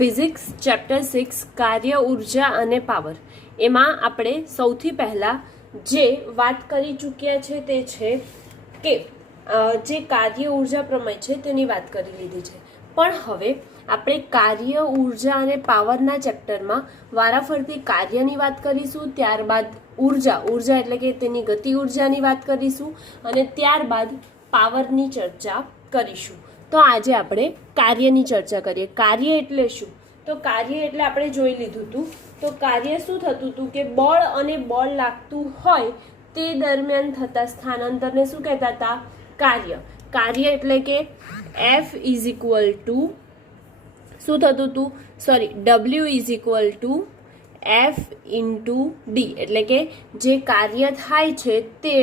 Physics chapter 6 કાર્ય ઉર્જા અને પાવર એમાં આપણે સૌથી પહેલા જે વાત કરી ચૂક્યા છે તે છે કે જે કાર્ય ઉર્જા પ્રમેય છે તેની વાત કરી લીધી છે, પણ હવે આપણે કાર્ય ઉર્જા અને પાવરના ચેપ્ટરમાં વારાફરતી કાર્યની વાત કરીશું, ત્યારબાદ ઉર્જા એટલે કે તેની ગતિ ઉર્જાની વાત કરીશું અને ત્યારબાદ પાવરની ચર્ચા કરીશું। તો આજે આપણે કાર્યની ચર્ચા કરીએ। કાર્ય એટલે શું? તો કાર્ય એટલે આપણે જોઈ લીધું હતું। તો કાર્ય શું થતું હતું કે બળ અને બળ લાગતું હોય તે દરમિયાન થતા સ્થાનાંતરને શું કહેતા હતા? કાર્ય। કાર્ય એટલે કે F ઇઝ ઇક્વલ ટુ શું થતું હતું? Sorry, W is equal to F into D, એટલે કે જે કાર્ય થાય છે તે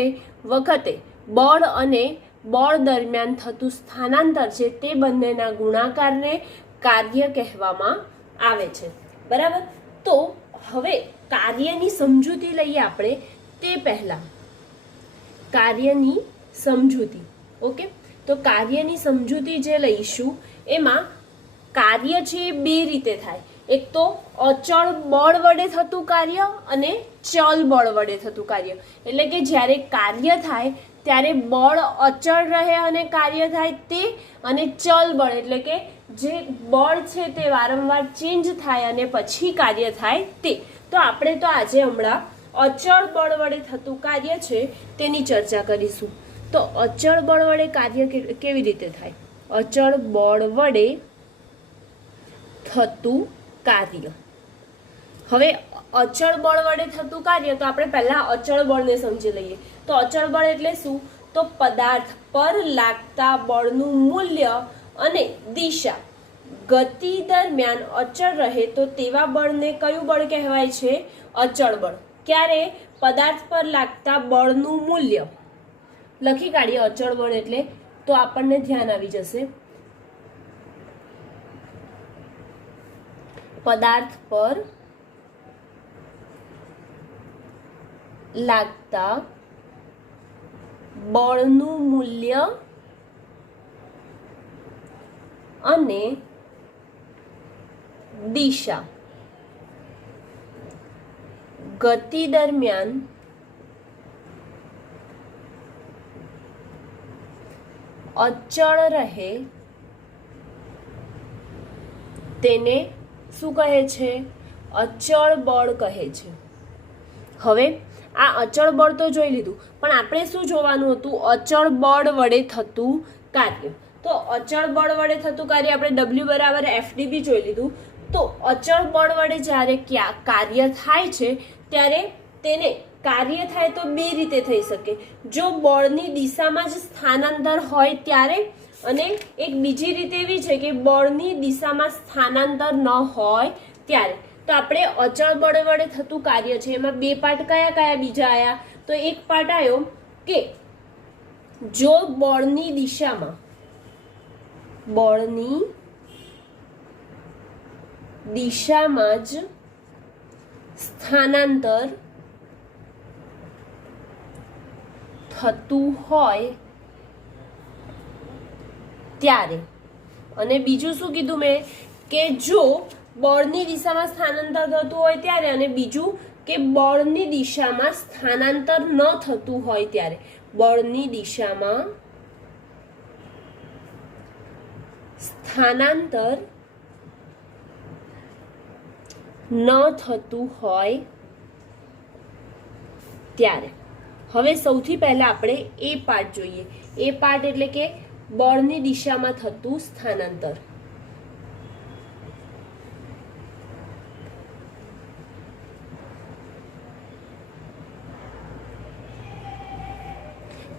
વખતે બળ અને બળ દરમિયાન થતું સ્થાનાંતર છે તે બંનેના ગુણાકારને કાર્ય કહેવામાં આવે છે, બરાબર। તો હવે કાર્યની સમજૂતી લઈએ આપણે તે પહેલા કાર્યની સમજૂતી, ઓકે। તો કાર્યની સમજૂતી જે લઈશું એમાં કાર્ય છે એ બે રીતે થાય, એક તો અચળ બળ વડે થતું કાર્ય અને ચલ બળ વડે થતું કાર્ય। એટલે કે જ્યારે કાર્ય થાય ત્યારે બળ અચળ રહે અને કાર્ય થાય તે, અને ચલ બળ એટલે કે જે બળ છે તે વારંવાર ચેન્જ થાય અને પછી કાર્ય થાય તે। તો આપણે તો આજે હમણાં અચળ બળ વડે થતું કાર્ય છે તેની ચર્ચા કરીશું। તો અચળ બળ વડે કાર્ય કેવી રીતે થાય? અચળ બળ વડે થતું કાર્ય। હવે અચળ બળ વડે થતું કાર્ય, તો આપણે પહેલા અચળ બળને સમજી લઈએ। તો અચળ બળ એટલે શું? તો પદાર્થ પર લાગતા બળનું મૂલ્ય અને દિશા ગતિ દરમિયાન અચળ રહે તો તેવા બળને કયું બળ કહેવાય છે? અચળ બળ। ક્યારે? પદાર્થ પર લાગતા બળનું મૂલ્ય લખી કાઢીએ અચળ બળ એટલે, તો આપણને ધ્યાન આવી જશે। પદાર્થ પર લાગતા બળનું મૂલ્ય અને દિશા ગતિ દરમિયાન અચળ રહે તેને શું કહે છે? અચળ બળ કહે છે। હવે આ અચળ બળ તો જોઈ લીધું, પણ આપણે શું જોવાનું હતું? અચળ બળ વડે થતું કાર્ય। તો અચળ બળ વડે થતું કાર્ય આપણે W બરાબર FD બી જોઈ લીધું। તો અચળ બળ વડે જ્યારે કાર્ય થાય છે ત્યારે તેને કાર્ય થાય તો બે રીતે થઈ શકે, જો બળની દિશામાં જ સ્થાનાંતર હોય ત્યારે, અને એક બીજી રીત એવી છે કે બળની દિશામાં સ્થાનાંતર ન હોય ત્યારે। તો આપણે અચળ બળ વડે થતું કાર્ય છે એમાં બે પાર્ટ કયા કયા બીજા આયા? તો એક પાર્ટ આવ્યો કે જો બળની દિશામાં જ સ્થાનાંતર થતું હોય ત્યારે, અને બીજું શું કીધું મેં? કે જો બળની દિશામાં સ્થાનાંતર થતું હોય ત્યારે, અને બીજું કે બળની દિશામાં સ્થાનાંતર ન થતું હોય ત્યારે। બળની દિશામાં સ્થાનાંતર ન થતું હોય ત્યારે। હવે સૌથી પહેલા આપણે એ પાર્ટ જોઈએ। એ પાર્ટ એટલે કે બળની દિશામાં થતું સ્થાનાંતર।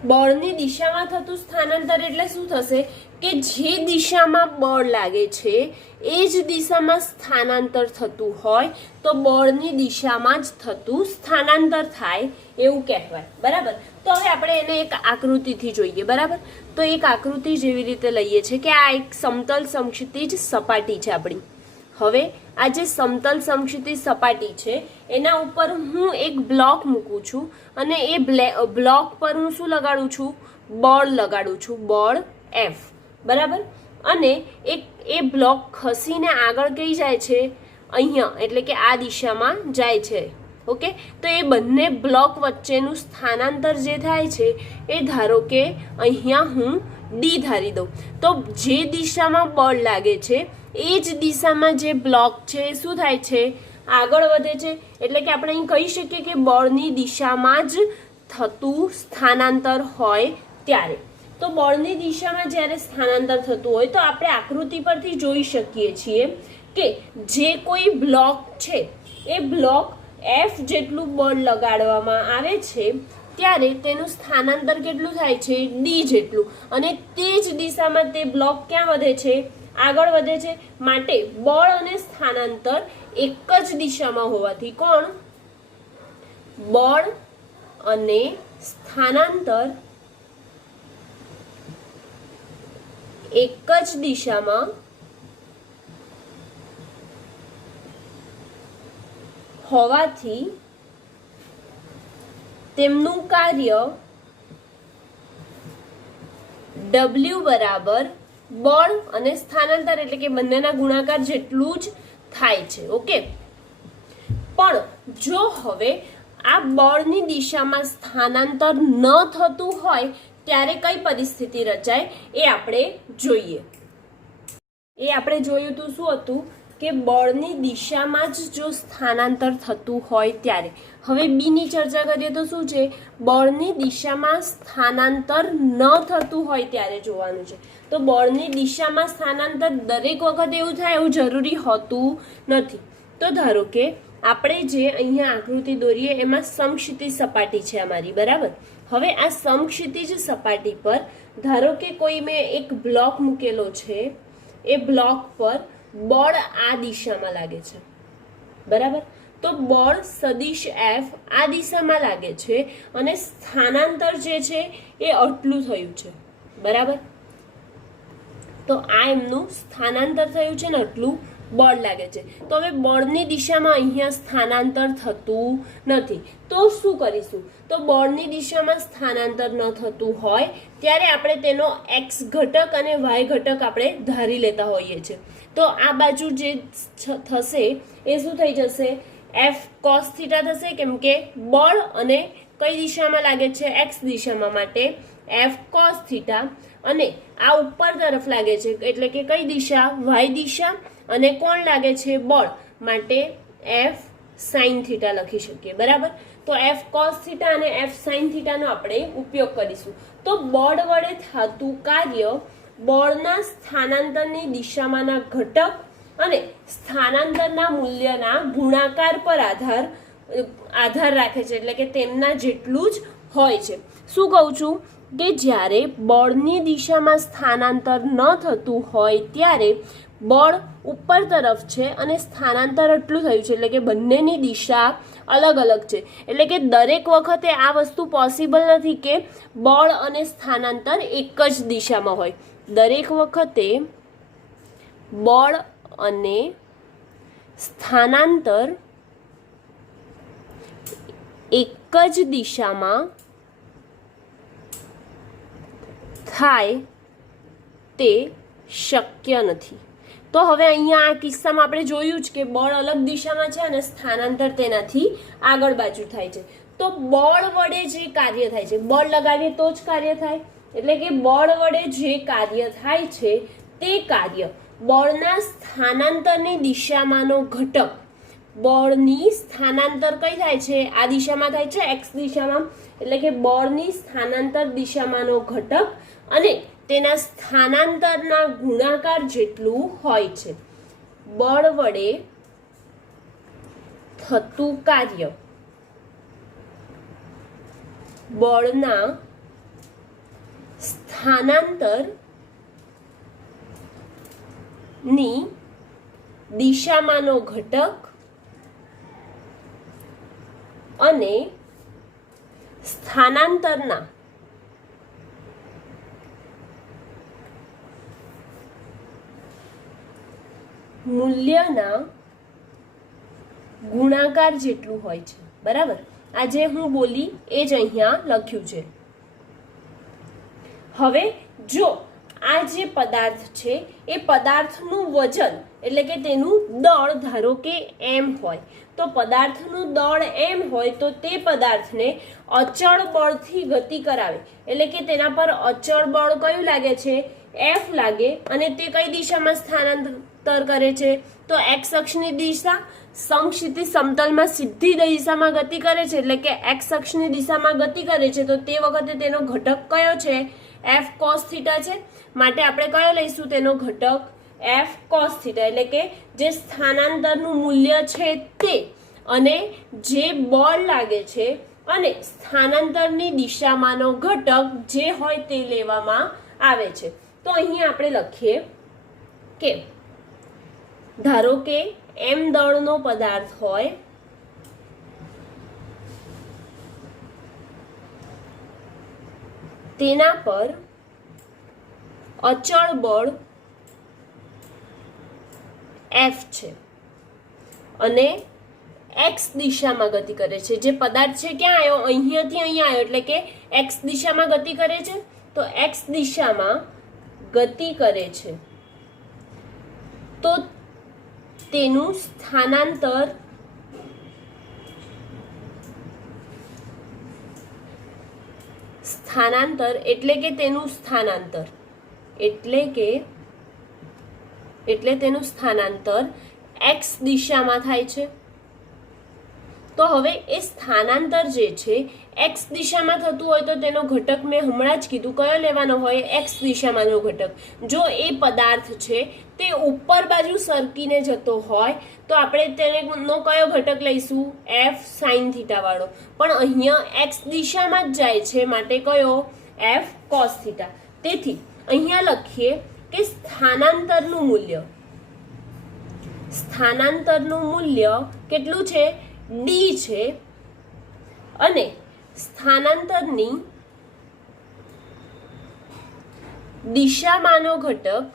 બળની દિશામાં થતું સ્થાનાંતર એટલે શું થશે? કે જે દિશામાં બળ લાગે છે એ જ દિશામાં સ્થાનાંતર થતું હોય તો બળની દિશામાં જ થતું સ્થાનાંતર થાય એવું કહેવાય, બરાબર। તો હવે આપણે એને એક આકૃતિથી જોઈએ, બરાબર। તો એક આકૃતિ જેવી રીતે લઈએ છે કે આ એક સમતલ સમક્ષિતિજ સપાટી છે આપણી। હવે આ જે સમતલ સમક્ષિતિજ સપાટી છે એના ઉપર હું એક બ્લોક મૂકું છું અને એ બ્લોક પર હું શું લગાડું છું? બળ લગાડું છું, બળ F, બરાબર। અને એ બ્લોક ખસીને આગળ કઈ જાય છે, અહીંયા, એટલે કે આ દિશામાં જાય છે. ઓકે, તો એ બંને બ્લોક વચ્ચેનું સ્થાનાંતર જે થાય છે એ ધારો કે અહીંયા હું ડી ધારી દઉં. તો જે દિશામાં બળ લાગે છે એ જ દિશામાં જે બ્લોક છે એ શું થાય છે, આગળ વધે છે. એટલે કે આપણે અહીં કહી શકીએ કે બળની દિશામાં જ થતું સ્થાનાંતર હોય ત્યારે. તો બળની દિશામાં જ્યારે સ્થાનાંતર થતું હોય તો આપણે આકૃતિ પરથી જોઈ શકીએ છીએ કે જે કોઈ બ્લોક છે એ બ્લોક એફ જેટલું બળ લગાડવામાં આવે છે ત્યારે તેનું સ્થાનાંતર કેટલું થાય છે, ડી જેટલું. અને તે જ દિશામાં તે બ્લોક ક્યાં વધે છે, આગળ વધે છે. માટે બળ અને સ્થાનાંતર એક જ દિશામાં હોવાથી કોણ, બળ અને સ્થાનાંતર એક જ દિશામાં હોવાથી તેમનું કાર્ય W બરાબર બળ અને સ્થાનાંતર એટલે કે બંનેના ગુણાકાર જેટલું જ થાય છે. ઓકે, પણ જો હવે આ બળની દિશામાં સ્થાનાંતર ન થતું હોય ત્યારે કઈ પરિસ્થિતિ રચાય એ આપણે જોઈએ. એ આપણે જોયું હતું શું હતું કે બળની દિશામાં જ જો સ્થાનાંતર થતું હોય ત્યારે. હવે બીની ચર્ચા કરીએ તો શું છે, બળની દિશામાં સ્થાનાંતર ન થતું હોય ત્યારે જોવાનું છે. તો બળની દિશામાં સ્થાનાંતર દરેક વખત એવું થાય એવું જરૂરી હોતું નથી. તો ધારો કે આપણે જે અહીંયા આકૃતિ દોરીએ એમાં સમક્ષિતિજ સપાટી છે અમારી, બરાબર. હવે આ સમક્ષિતિજ સપાટી પર ધારો કે કોઈ મેં એક બ્લોક મૂકેલો છે, એ બ્લોક પર બળ આ દિશામાં લાગે છે, બરાબર. તો બળ સદિશ એફ આ દિશામાં લાગે છે અને સ્થાનાંતર જે છે એ આટલું થયું છે, બરાબર. તો આ એમનું સ્થાનાંતર થયું છે ને આટલું બળ લાગે છે. તો હવે બળની દિશામાં અહીંયા સ્થાનાંતર થતું નથી. તો શું કરીશું, તો બળની દિશામાં સ્થાનાંતર ન થતું હોય ત્યારે આપણે તેનો એક્સ ઘટક અને વાય ઘટક આપણે ધારી લેતા હોઈએ છીએ. તો આ બાજુ જે થશે એ શું થઈ જશે, એફ કોસ થીટા થશે, કેમ કે બળ અને કઈ દિશામાં લાગે છે, એક્સ દિશામાં, માટે એફ કોસ થીટા. અને આ ઉપર તરફ લાગે છે એટલે કે કઈ દિશા, વાય દિશા. અને કોણ લાગે છે, બળ, માટે એફ સાઇન થીટા લખી શકીએ, બરાબર. તો એફ કોસ થીટા અને એફ સાઇન થીટાનો આપણે ઉપયોગ કરીશું. તો બળ વડે થતું કાર્ય બળના સ્થાનાંતરની દિશામાંના ઘટક અને સ્થાનાંતરના મૂલ્યના ગુણાકાર પર આધાર રાખે છે, એટલે કે તેમના જેટલું જ હોય છે. શું કહું છું કે જ્યારે બળની દિશામાં સ્થાનાંતર ન થતું હોય ત્યારે બળ ઉપર તરફ છે અને સ્થાનાંતર એટલું થયું છે, એટલે કે બંનેની દિશા અલગ અલગ છે. એટલે કે દરેક વખતે આ વસ્તુ પોસિબલ નથી કે બળ અને સ્થાનાંતર એક જ દિશામાં હોય. દરેક વખતે બળ અને સ્થાનાંતર એક જ દિશામાં થાય તે શક્ય નથી. તો હવે અહીંયા આ કિસ્સામાં આપણે જોયું જ કે બળ અલગ દિશામાં છે અને સ્થાનાંતર તેનાથી આગળ બાજુ થાય છે. તો બળ વડે જે કાર્ય થાય છે, બળ લગાવીએ તો જ કાર્ય થાય, એટલે કે બળ વડે જે કાર્ય થાય છે તે કાર્ય બળના સ્થાનાંતરની દિશામાંનો ઘટક, બળની સ્થાનાંતર કઈ થાય છે, આ દિશામાં થાય છે, એક્સ દિશામાં, એટલે કે બળની સ્થાનાંતર દિશામાંનો ઘટક અને તેના સ્થાનાંતરના ગુણાકાર જેટલું હોય છે. બળ વડે થતું કાર્ય બળના સ્થાનાંતર ની દિશામાંનો ઘટક અને સ્થાનાંતરના મૂલ્યના ગુણાકાર જેટલું હોય છે, બરાબર. આ જે હું બોલી એ જ અહીંયા લખ્યું છે. હવે જો આ જે પદાર્થ છે એ પદાર્થનું વજન એટલે કે તેનું દળ ધારો કે m હોય, તો પદાર્થનું દળ m હોય તો તે પદાર્થને અચળ બળથી ગતિ કરાવે, એટલે કે તેના પર અચળ બળ કયું લાગે છે? F લાગે, અને તે કઈ દિશામાં સ્થાનાંતર કરે છે? તો x અક્ષની દિશા, સમક્ષિતિજ સમતલમાં સીધી દિશામાં ગતિ કરે છે, એટલે કે x અક્ષની દિશામાં ગતિ કરે છે, તો તે વખતે તેનો ઘટક કયો છે? F cos θ છે. માટે આપણે કયો લઈશું? તેનો ઘટક F cos θ, એટલે કે જે સ્થાનાંતરનું મૂલ્ય છે તે, અને જે બળ લાગે છે અને સ્થાનાંતરની દિશામાંનો ઘટક જે હોય તે લેવામાં આવે છે. તો અહીં આપણે લખીએ કે ધારો કે m દળનો પદાર્થ હોય, તેના પર અચળ બળ F છે અને x દિશામાં ગતિ કરે છે. જે પદાર્થ છે ક્યાં આવ્યો? અહીંયાથી અહીંયા આવ્યો, એટલે કે x દિશામાં ગતિ કરે છે. તો x દિશામાં ગતિ કરે છે તો તેનું સ્થાનાંતર એટલે કે તેનું સ્થાનાંતર એટલે તેનું સ્થાનાંતર x દિશામાં થાય છે. તો હવે એ સ્થાનાંતર જે છે x દિશામાં થતું હોય તો તેનો ઘટક મેં હમણાં જ કીધું કયો લેવાનો હોય? x દિશામાંનો ઘટક. જો એ પદાર્થ છે તે ઉપર બાજુ સરકીને જતો હોય તો આપણે તેનો કયો ઘટક લઈશું? F sin θ વાળો. પણ અહીંયા x દિશામાં જ જાય છે માટે કયો? F cos θ. તેથી અહીંયા લખીએ કે સ્થાનાંતરનું મૂલ્ય કેટલું છે? d છે, અને સ્થાનાંતરની દિશામાંનો ઘટક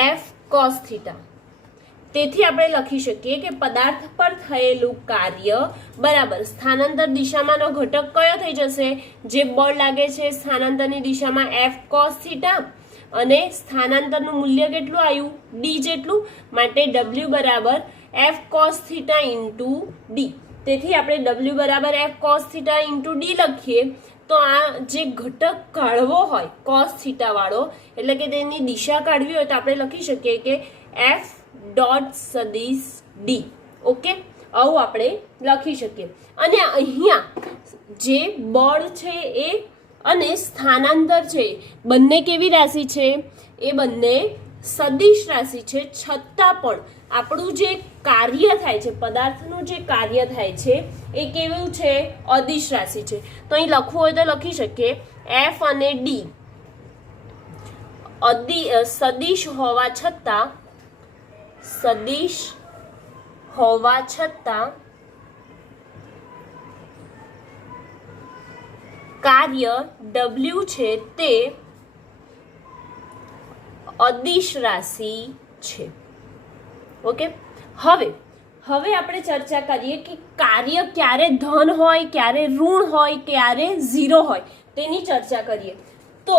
F cos θ. તેથી આપણે લખી શકીએ કે પદાર્થ પર થયેલું કાર્ય બરાબર સ્થાનાંતર દિશામાંનો ઘટક કયો થઈ જશે? જે બળ લાગે છે સ્થાનાંતરની દિશામાં F cos θ, અને સ્થાનાંતરનું મૂલ્ય કેટલું આવ્યું? d જેટલું. માટે w બરાબર F cos θ ઇન્ટુ d. તેથી આપણે w બરાબર F cos θ ઇન્ટુ d લખીએ તો આ જે ઘટક કાઢવો હોય cos θ વાળો, એટલે કે તેની દિશા કાઢવી હોય તો આપણે લખી શકીએ કે F ડોટ સદિશ d. ઓકે, આવું આપણે લખી શકીએ. અને અહીંયા જે બળ છે એ અને સ્થાનાંતર છે બંને કેવી રાશિ છે? એ બંને સદિશ રાશિ છે. છતાં પણ આપણું જે કાર્ય થાય છે, પદાર્થનું જે કાર્ય થાય છે એ કેવું છે? અદિશ રાશિ છે. તો અહીં લખવું હોય તો લખી શકીએ F અને D સદિશ હોવા છતાં કાર્ય W છે તે અદિશ રાશિ છે. ઓકે, હવે આપણે ચર્ચા કરીએ કે કાર્ય ક્યારે ધન હોય, ક્યારે ઋણ હોય, ક્યારે 0 હોય તેની ચર્ચા કરીએ. તો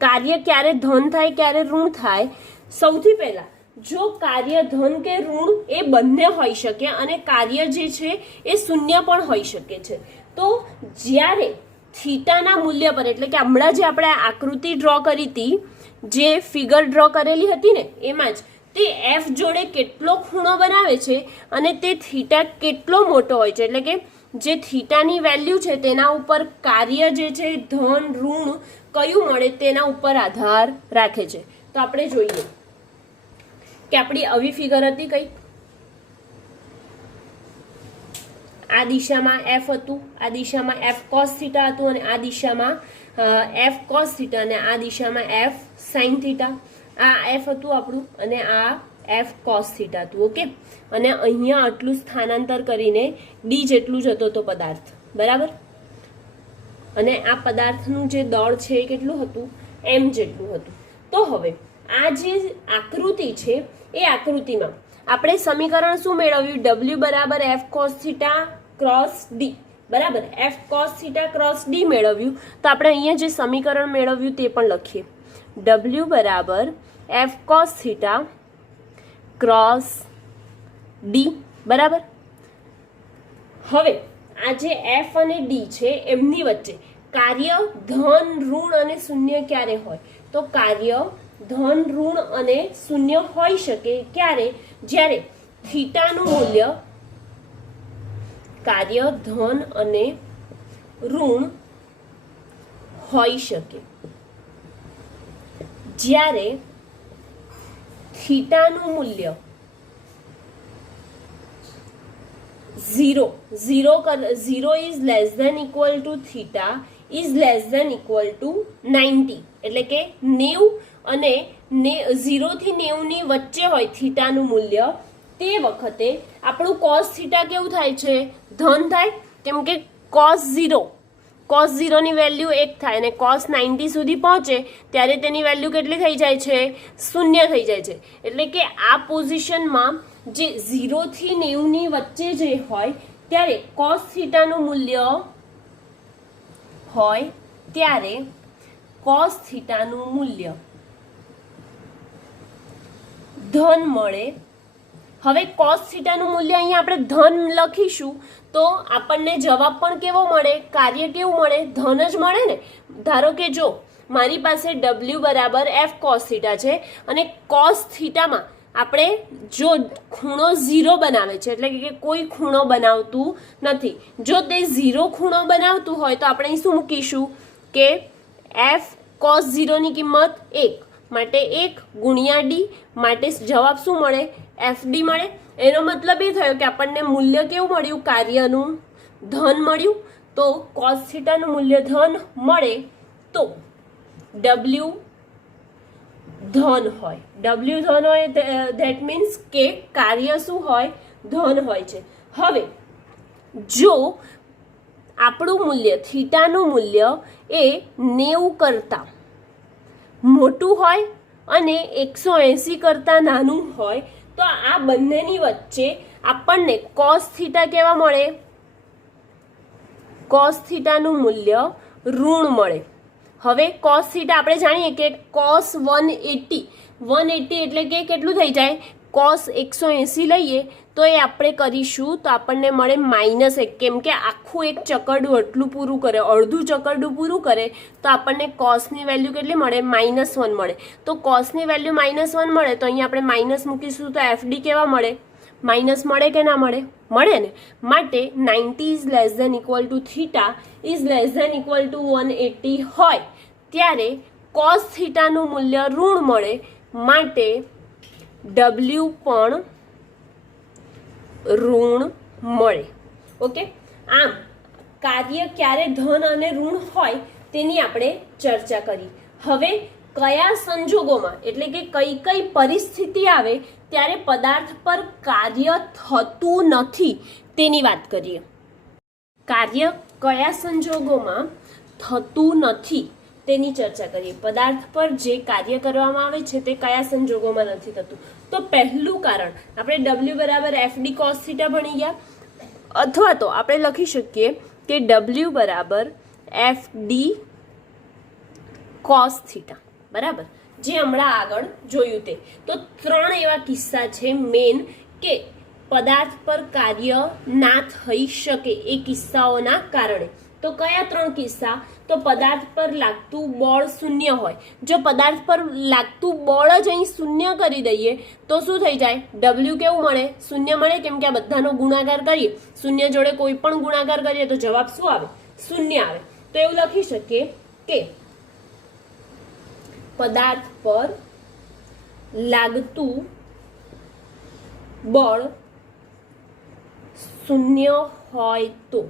કાર્ય ક્યારે ધન થાય, ક્યારે ઋણ થાય? સૌથી પહેલા જો કાર્ય ધન કે ઋણ એ બંને હોઈ શકે, અને કાર્ય જે છે એ શૂન્ય પણ હોઈ શકે છે. તો જ્યારે થીટાના મૂલ્ય પર, એટલે કે હમણાં જે આપણે આકૃતિ ડ્રો કરી હતી, જે ફિગર ડ્રો કરેલી હતી ને એમાં જ તે F જોડે કેટલો ખૂણો બનાવે છે અને તે થીટા કેટલો મોટો હોય છે, એટલે કે જે થીટાની વેલ્યુ છે તેના ઉપર કાર્ય જે છે ધન ઋણ કયું મળે તેના ઉપર આધાર રાખે છે. તો આપણે જોઈએ કે આપણી આવી ફિગર હતી કઈ, આ દિશામાં F હતું, આ દિશામાં F cos θ હતું, અને આ દિશામાં F cos θ, અને આ દિશામાં F sin θ. આ F હતું આપણું અને આ F cos θ હતું. ઓકે, અને અહીંયા આટલું સ્થાનાંતર કરીને D જેટલું જ હતો તો પદાર્થ બરાબર, અને આ પદાર્થનું જે દળ છે એ કેટલું હતું? m જેટલું હતું. તો હવે આ જે આકૃતિ છે એ આકૃતિમાં આપણે સમીકરણ શું મેળવ્યું? W બરાબર F cos θ ક્રોસ D. બરાબર. F cos theta cross D મેળવ્યું તો આપણે અહીંયા જે સમીકરણ મેળવ્યું તે પણ લખીએ. ડબલ્યુ બરાબર F cos theta cross D. બરાબર. હવે આ જે એફ અને ડી છે એમની વચ્ચે કાર્ય ધન ઋણ અને શૂન્ય ક્યારે હોય? તો કાર્ય ધન ઋણ અને શૂન્ય હોઈ શકે ક્યારે? જ્યારે થીટાનું મૂલ્ય કાર્ય ધન અને ઋણ હોઈ શકે. જ્યારે થીટાનું મૂલ્ય zero is less than equal to theta is less than equal to 90, એટલે કે 90 અને 0 થી 90 ની વચ્ચે હોય થીટાનું મૂલ્ય, તે વખતે આપણું કોસ થીટા કેવું થાય છે? ધન થાય. કેમ કે કોસ 0 ની વેલ્યુ 1 થાય અને કોસ 90 સુધી પહોંચે ત્યારે તેની વેલ્યુ કેટલી થઈ જાય છે? 0 થઈ જાય છે. એટલે કે આ પોઝિશનમાં જે 0 થી 90 ની વચ્ચે જે હોય ત્યારે કોસ થીટાનું મૂલ્ય હોય ત્યારે કોસ થીટાનું મૂલ્ય ધન મળે. હવે કોસ થીટાનું મૂલ્ય અહીંયા આપણે ધન લખીશું તો આપણને જવાબ પણ કેવો મળે? કાર્ય કેવું મળે? ધન જ મળે ને. ધારો કે જો મારી પાસે W બરાબર એફ કોસ થીટા છે અને કોસ થીટામાં આપણે જો ખૂણો 0 બનાવે છે, એટલે કે કોઈ ખૂણો બનાવતું નથી, જો તે 0 ખૂણો બનાવતું હોય તો આપણે અહીં શું મૂકીશું કે એફ કોસ 0 ની કિંમત 1 માટે 1 ગુણ્યા ડી, માટે જવાબ શું મળે? એફડી મળે. એનો મતલબ એ થયો કે આપણને મૂલ્ય કેવું મળ્યું? કાર્યનું ધન મળ્યું. તો કોસ થીટાનું મૂલ્ય ધન મળે તો ડબલ્યુ ધન હોય. ડબલ્યુ ધન હોય ધેટ મીન્સ કે કાર્ય શું હોય? ધન હોય છે. હવે જો આપણું મૂલ્ય થીટાનું મૂલ્ય એ 90 કરતા મોટું હોય અને 180 કરતા નાનું હોય તો આ બંનેની વચ્ચે આપણને કોસ થીટા કેવા મળે? કોસ થીટાનું મૂલ્ય ઋણ મળે. હવે કોસ થીટા આપણે જાણીએ કે કોસ 180 એટલે કે કેટલું થઈ જાય? કોસ 180 લઈએ તો એ આપણે કરીશું તો આપણને મળે -1, કેમ કે આખું એક ચકરડું એટલું પૂરું કરે, અડધું ચકરડું પૂરું કરે તો આપણને કોસની વેલ્યુ કેટલી મળે? -1 મળે. તો કોસની વેલ્યુ -1 મળે તો અહીંયા આપણે માઇનસ મૂકીશું તો એફડી કેવા મળે? માઇનસ મળે કે ના મળે? મળે ને. માટે 90 is less than equal to theta is less than equal to 180 હોય ત્યારે કોસ થીટાનું મૂલ્ય ઋણ મળે, માટે ડબલ્યુ પણ ઋણ મળે. ઓકે. આમ કાર્ય ક્યારે ધન અને ઋણ હોય તેની આપણે ચર્ચા કરી. હવે કયા સંજોગોમાં એટલે કે કઈ પરિસ્થિતિ આવે ત્યારે પદાર્થ પર કાર્ય થતું નથી તેની વાત કરીએ. કાર્ય કયા સંજોગોમાં થતું નથી તેની ચર્ચા કરીએ. પદાર્થ પર જે કાર્ય કરવામાં આવે છે તે કયા સંજોગોમાં નથી થતું? તો પહેલું કારણ આપણે W બરાબર FD cos થીટા ભણી ગયા, અથવા તો આપણે લખી શકીએ કે W બરાબર FD cos થીટા. બરાબર, જે હમણાં આગળ જોયું તે. તો 3 એવા કિસ્સા છે મેન કે પદાર્થ પર કાર્ય ના થઈ શકે એ કિસ્સાઓના કારણે. તો કયા 3 કિસ્સા? તો પદાર્થ પર લાગતું બળ શૂન્ય હોય. જો પદાર્થ પર લાગતું બળ જ અહીં શૂન્ય કરી દઈએ તો શું થઈ જાય? W કેવું મળે? શૂન્ય મળે, કેમ કે આ બધાનો ગુણાકાર કરીએ, શૂન્ય જોડે કોઈ પણ ગુણાકાર કરીએ તો જવાબ શું આવે? શૂન્ય આવે. તો એવું લખી શકીએ કે પદાર્થ પર લાગતું બળ શૂન્ય હોય તો.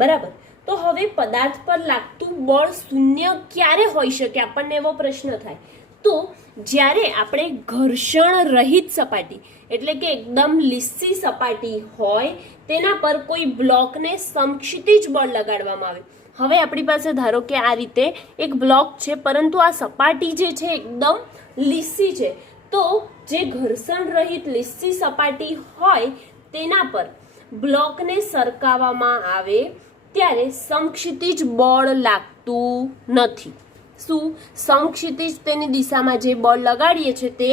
બરાબર. તો હવે પદાર્થ પર લાગતું બળ શૂન્ય ક્યારે હોઈ શકે? આપણને એવો પ્રશ્ન થાય. તો જ્યારે આપણે ઘર્ષણ રહિત સપાટી એટલે કે એકદમ લીસી સપાટી હોય તેના પર કોઈ બ્લોકને સમક્ષિતિજ બળ લગાડવામાં આવે. હવે આપણી પાસે ધારો કે આ રીતે એક બ્લોક છે, પરંતુ આ સપાટી જે છે એકદમ લીસી છે. તો જે ઘર્ષણ રહિત લીસી સપાટી હોય તેના પર બ્લોકને સરકાવવામાં આવે ત્યારે સમક્ષિતિજ બળ લાગતું નથી. શું? સમક્ષિતિજ તેની દિશામાં જે બળ લગાડીએ છીએ તે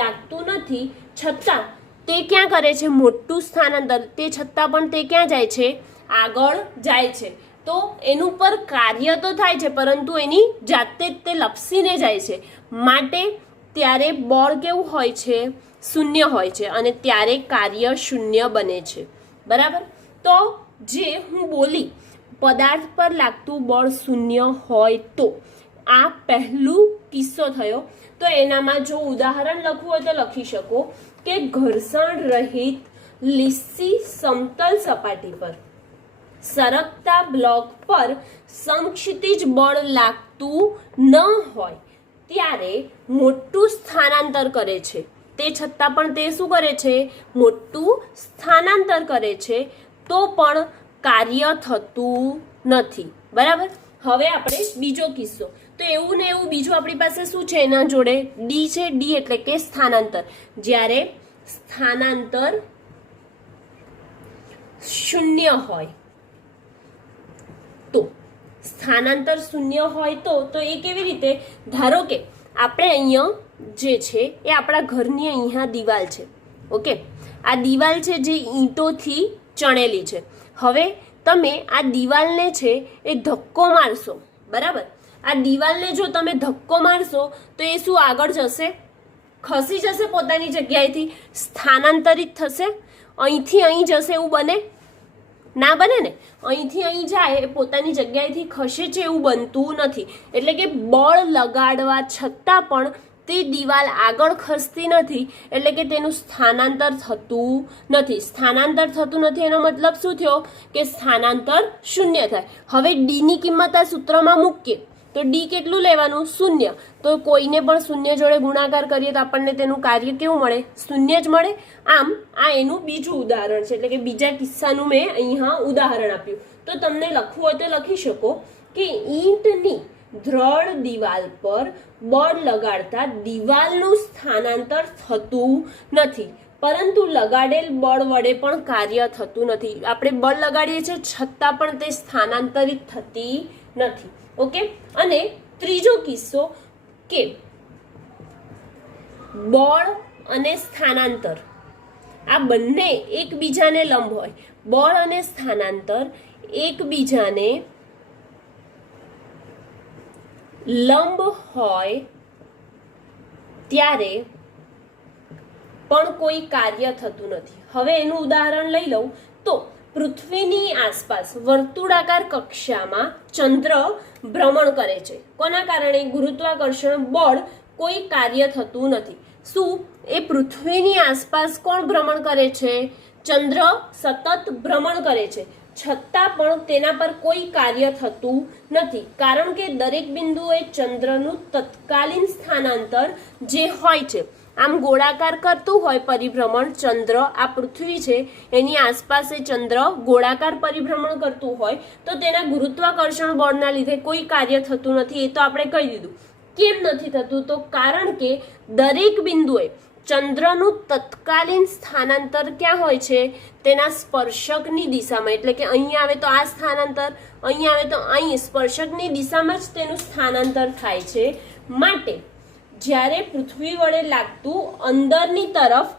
લાગતું નથી, છતાં તે ક્યાં કરે છે? મોટું સ્થાનાંતર. તે છતાં પણ તે ક્યાં જાય છે? આગળ જાય છે. તો એનું પર કાર્ય તો થાય છે, પરંતુ એની જાતે જ તે લપસીને જાય છે. માટે ત્યારે બળ કેવું હોય છે? શૂન્ય હોય છે, અને ત્યારે કાર્ય શૂન્ય બને છે. બરાબર? તો જે હું બોલી પદાર્થ પર લાગતું બળ શૂન્ય હોય તો આ પહેલું કિસ્સો થયો. તો એનામાં જો ઉદાહરણ લખવું હોય તો લખી શકો કે ઘર્ષણ રહિત લીસી સમતલ સપાટી પર સરકતા બ્લોક પર સમક્ષિતિજ બળ લાગતું ન હોય ત્યારે મોટું સ્થાનાંતર કરે છે. તે છતાં પણ તે શું કરે છે? મોટું સ્થાનાંતર કરે છે, તો પણ કાર્ય થતું નથી. બરાબર? હવે આપણે બીજો કિસ્સો. તો એવું ને એવું બીજું આપણી પાસે શું છે એના જોડે? ડી છે. ડી એટલે કે સ્થાનાંતર. જ્યારે સ્થાનાંતર શૂન્ય હોય તો સ્થાનાંતર શૂન્ય હોય તો એ કેવી રીતે? ધારો કે આપણે અહીંયા જે છે એ આપણા ઘરની અહીંયા દિવાલ છે. ઓકે, આ દિવાલ છે જે ઈંટોથી ચણેલી છે. હવે તમે આ દિવાલને છે એ ધક્કો મારશો. બરાબર? આ દિવાલને જો તમે ધક્કો મારશો તો એ શું આગળ જશે? ખસી જશે પોતાની જગ્યાએથી, સ્થાનાંતરિત થશે. અહીંથી અહીં જશે એવું બને? ના બને ને. અહીંથી અહીં જાય એ પોતાની જગ્યાએથી ખસે છે એવું બનતું નથી. એટલે કે બળ લગાડવા છતાં પણ તે દિવાલ આગળ ખસતી નથી, એટલે કે તેનું સ્થાનાંતર થતું નથી. સ્થાનાંતર થતું નથી એનો મતલબ શું થયો? કે સ્થાનાંતર શૂન્ય થાય. હવે ડી ની કિંમત આ સૂત્રમાં મૂકીએ તો ડી કેટલું લેવાનું? શૂન્ય. તો કોઈને પણ શૂન્ય જોડે ગુણાકાર કરીએ તો આપણને તેનું કાર્ય કેવું મળે? શૂન્ય જ મળે. આમ આ એનું બીજું ઉદાહરણ છે, એટલે કે બીજા કિસ્સાનું મેં અહીંયા ઉદાહરણ આપ્યું. તો તમને લખવું હોય તો લખી શકો કે ઈંટની દ્રઢ દિવાલ પર બળ લગાડતા દિવાલનું સ્થાનાંતર થતું નથી, પરંતુ લગાડેલ બળ વડે પણ કાર્ય થતું નથી. આપણે બળ લગાડીએ છીએ છતાં પણ તે સ્થાનાંતરિત થતી નથી. ઓકે. અને ત્રીજો કિસ્સો કે બળ અને સ્થાનાંતર આ બંને એકબીજાને લંબ હોય. બળ અને સ્થાનાંતર એકબીજાને લંબ હોય ત્યારે પણ કોઈ કાર્ય થતું નથી. હવે એનું ઉદાહરણ લઈ લઉં તો પૃથ્વીની આસપાસ વર્તુળાકાર કક્ષામાં ચંદ્ર ભ્રમણ કરે છે. કોના કારણે? ગુરુત્વાકર્ષણ બળ. કોઈ કાર્ય થતું નથી. શું? એ પૃથ્વીની આસપાસ કોણ ભ્રમણ કરે છે? ચંદ્ર સતત ભ્રમણ કરે છે, છતાં પણ તેના પર કોઈ કાર્ય થતું નથી, કારણ કે દરેક બિંદુએ ચંદ્રનું તત્કાલીન સ્થાનાંતર જે હોય છે, આમ ગોળાકાર કરતું હોય પરિભ્રમણ ચંદ્ર, આ પૃથ્વી છે એની આસપાસ એ ચંદ્ર ગોળાકાર પરિભ્રમણ કરતું હોય તો તેના ગુરુત્વાકર્ષણ બળના લીધે કોઈ કાર્ય થતું નથી. એ તો આપણે કહી દીધું. કેમ નથી થતું? તો કારણ કે દરેક બિંદુએ ચંદ્રનું તત્કાલીન સ્થાનાંતર ક્યાં હોય છે? તેના સ્પર્શકની દિશામાં. એટલે કે અહીં આવે તો આ સ્થાનાંતર, અહીં આવે તો અહીં, સ્પર્શકની દિશામાં જ તેનું સ્થાનાંતર થાય છે. માટે જ્યારે પૃથ્વી વડે લાગતું અંદરની તરફ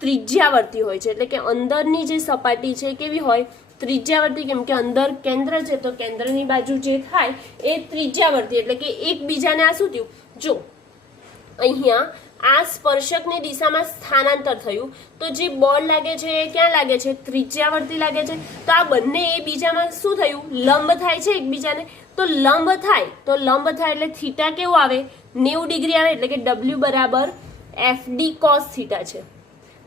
ત્રિજ્યાવર્તી હોય છે, એટલે કે અંદરની જે સપાટી છે કેવી હોય? ત્રિજ્યાવર્તી. કેમ કે અંદર કેન્દ્ર છે તો કેન્દ્રની બાજુ જે થાય એ ત્રિજ્યાવર્તી. એટલે કે એકબીજાને આ શું થયું? જો અહીંયા આ સ્પર્શકની દિશામાં સ્થાનાંતર થયું તો જે બળ લાગે છે એ ક્યાં લાગે છે? ત્રિજ્યાવર્તી લાગે છે. તો આ બંને એકબીજામાં શું થયું? લંબ થાય છે એકબીજાને. તો લંબ થાય એટલે થીટા કેવું આવે? 90 ડિગ્રી આવે. એટલે કે W બરાબર FD cos થીટા છે.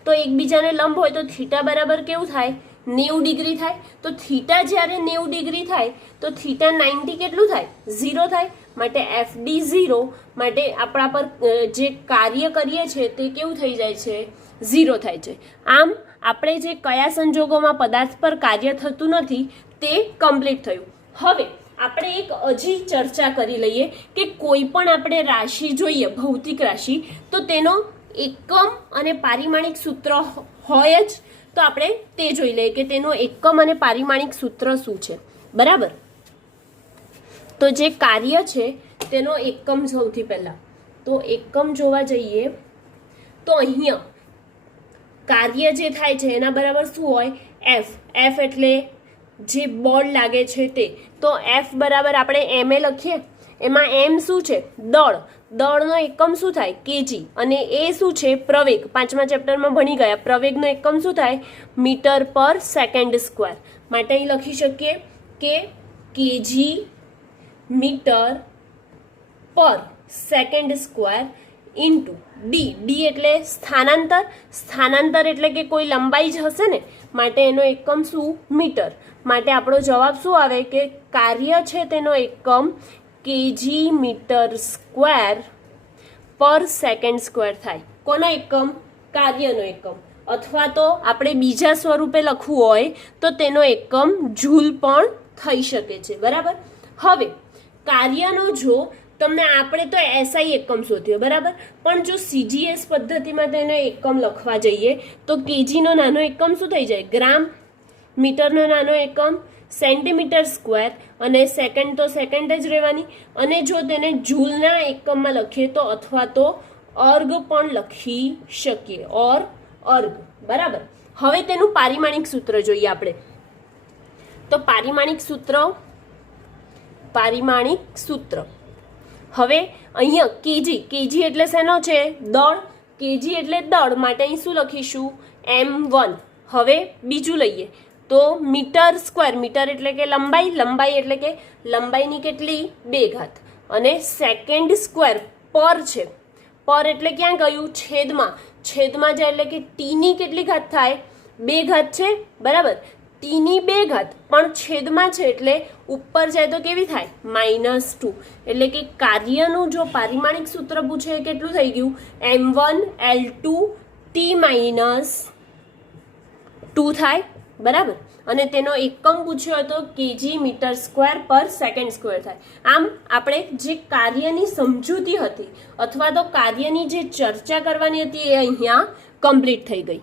તો એકબીજાને લંબ હોય તો થીટા બરાબર કેવું થાય? 90 ડિગ્રી થાય. તો થીટા જ્યારે 90 ડિગ્રી થાય તો થીટા 90 કેટલું થાય? 0 થાય. માટે FD 0 માટે આપણા પર જે કાર્ય કરીએ છીએ તે કેવું થઈ જાય છે? 0 થાય છે. આમ આપણે જે કયા સંજોગોમાં પદાર્થ પર કાર્ય થતું નથી તે કમ્પ્લીટ થયું. હવે આપણે એક હજી ચર્ચા કરી લઈએ કે કોઈ પણ આપણે રાશિ જોઈએ, ભૌતિક રાશિ, તો તેનો એકમ અને પારિમાણિક સૂત્ર હોય જ. તો આપણે તે જોઈ લઈએ કે તેનો એકમ અને પારિમાણિક સૂત્ર શું છે. બરાબર, તો જે કાર્ય છે તેનો એકમ સૌથી પહેલા તો એકમ જોવા જઈએ તો અહીંયા કાર્ય જે થાય છે એના બરાબર શું હોય, એફ. એફ એટલે જે બોલ લાગે છે તે. તો એફ બરાબર આપણે એમ એ લખીએ, એમાં એમ શું છે, દળ. દળનો એકમ શું થાય, કેજી. અને એ શું છે, પ્રવેગ. 5મા ચેપ્ટરમાં ભણી ગયા. પ્રવેગનો એકમ શું થાય, મીટર પર સેકન્ડ સ્ક્વેર. માટે અહીં લખી શકીએ કે કેજી મીટર પર second square into D. D એટલે સ્થાનાંતર. સ્થાનાંતર એટલે કે કોઈ લંબાઈ જ હશે ને, માટે એનો એકમ શું, મીટર. માટે આપણો જવાબ શું આવે કે કાર્ય છે તેનો એકમ કેજી મીટર સ્ક્વેર પર સેકન્ડ સ્ક્વેર થાય. કોનો એકમ, કાર્યનો એકમ. અથવા તો આપણે બીજા સ્વરૂપે લખવું હોય તો તેનો એકમ જૂલ પણ થઈ શકે છે. બરાબર, હવે કાર્યનો જો તમને આપણે તો એસઆઈ એકમ શોધ્યો, બરાબર, પણ જો સીજીએસ પદ્ધતિમાં તેનો એકમ લખવા જઈએ તો કેજીનો નાનો એકમ શું થઈ જાય, ગ્રામ. મીટરનો નાનો એકમ સેન્ટીમીટર સ્ક્વેર, અને સેકન્ડ તો સેકન્ડ જ રહેવાની. અને જો તેને જૂલના એકમમાં લખીએ તો અથવા તો અર્ગ પણ લખી શકીએ, અર્ગ. બરાબર, હવે તેનું પારિમાણિક સૂત્ર જોઈએ આપણે. તો પારિમાણિક સૂત્ર હવે અહીંયા કેજી એટલે શેનો છે, દળ. કેજી એટલે દળ, માટે અહીં શું લખીશું, m1. હવે બીજું લઈએ તો મીટર સ્ક્વેર. મીટર એટલે કે લંબાઈ. લંબાઈ એટલે કે લંબાઈની કેટલી, 2 ઘાત. અને સેકન્ડ સ્ક્વેર પર છે. પર એટલે ક્યાં ગયું, છેદમાં. છેદમાં જાય એટલે કે ટીની કેટલી ઘાત થાય, 2 ઘાત છે. બરાબર, ટીની 2 ઘાત, પણ છેદમાં છે એટલે ઉપર જાય તો કેવી થાય, -2. એટલે કે કાર્યનું જો પારિમાણિક સૂત્ર પૂછે એ કેટલું થઈ ગયું, m1 L2 T-2 થાય. બરાબર, અને તેનો એકમ પૂછ્યો હતો કેજી મીટર સ્ક્વેર પર સેકન્ડ સ્ક્વેર થાય. આમ આપણે જે કાર્યની સમજૂતી હતી અથવા તો કાર્યની જે ચર્ચા કરવાની હતી એ અહીંયા કમ્પ્લીટ થઈ ગઈ.